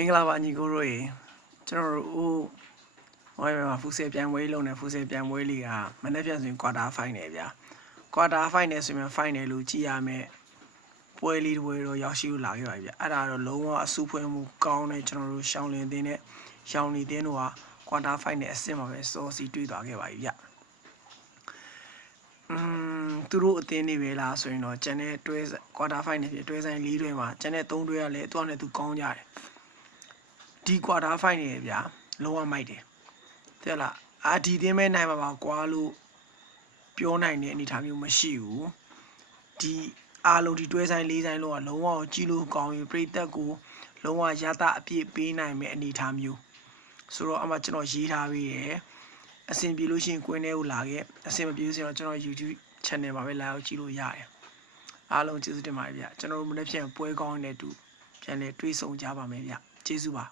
မင်္ဂလာပါညီကိုတို့ရေကျွန်တော်တို့ဟိုမှာဖူးဆယ်ပြန်ပွဲလုံးနဲ့ဖူးဆယ်ပြန်ပွဲလေးကမနေ့ပြန်ဆိုရင် quarter final ဗျာ quarter final ဆိုရင် final လို့ကြည့်ရမယ်ပွဲလေးတွေတော့ရောက်ရှိလာခဲ့ပါပြီဗျအဲ့ဒါတော့လုံးဝအစုဖွဲ့မှုကောင်းတဲ့ကျွန်တော်တို့ရှောင်းလင်းတင်းနဲ့ရောင်နေတင်းတို့က quarter final အဆင့်မှာပဲစောစီတွေ့သွားခဲ့ပါပြီဗျသူတို့အသင်းတွေပဲလားဆိုရင်တော့ကျန်တဲ့တွဲ quarter final ဖြစ်တွဲဆိုင်၄တွဲမှာကျန်တဲ့၃တွဲကလည်းသူ့နဲ့သူကောင်းကြတယ်ဒီ quarter final ဗျာလုံးဝမိုက်တယ်တဲ့လားဒီတင်းမဲနိုင်မှာပါကွာလို့ပြောနိုင်တဲ့အနေအထားမျိုးမရှိဘူးဒီအားလုံးဒီတွဲဆိုင်၄ဆိုင်လုံးကလုံးဝကြည့်လို့ကောင်းရင်ပြိသက်ကိုလုံးဝရတာအပြည့်ပေးနိုင်မဲ့အနေအထားမျိုးဆိုတော့အမှကျွန်တော်ရေးထားပြီးရယ်အဆင်ပြေလို့ရှိရင်ကွင်းထဲကိုလာခဲ့အဆင်မပြေဆိုတော့ကျွန်တော် YouTube channel မှာပဲလာအောင်ကြည့်လို့ရတယ်အားလုံးကျေးဇူးတင်ပါတယ်ဗျကျွန်တော်တို့မနေ့ပြန်ပွဲကောင်းတဲ့တူပြန်လဲတွေးဆုံကြပါမယ်ဗျကျေးဇူးပါ